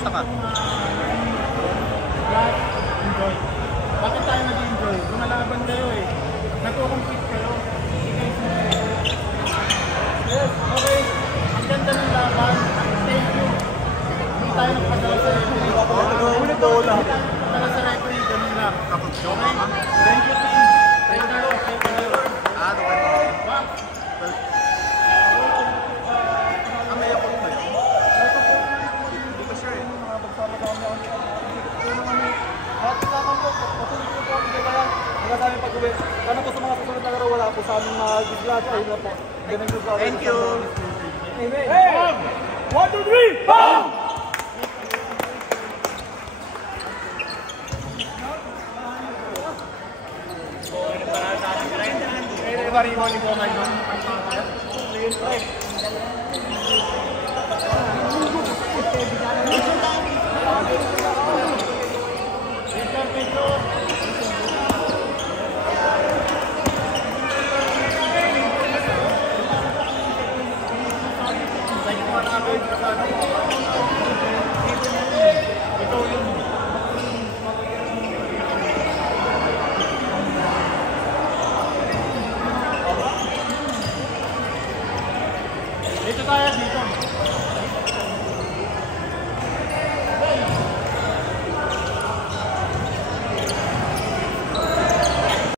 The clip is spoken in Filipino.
Kamusta ka? Enjoy. Bakit tayo nag-enjoy? Lumalaban kayo eh. Nagko-compete kayo. Yes, okay. Ang ganda ng laban. Thank you. Hindi tayo nagpadala sa referee. Hindi tayo nagpadala sa referee. Ganun lang. Okay? Thank you, team. Thank you. Thank you. May ako ba yun? Hindi ko sure eh. Sana po sa mga susunod na laro, wala po sa aming mga disgrasya. Ayun na po. Thank you. Amen. Hey! 1, 2, 3, BAM! Everybody go my God. Dito tayo dito.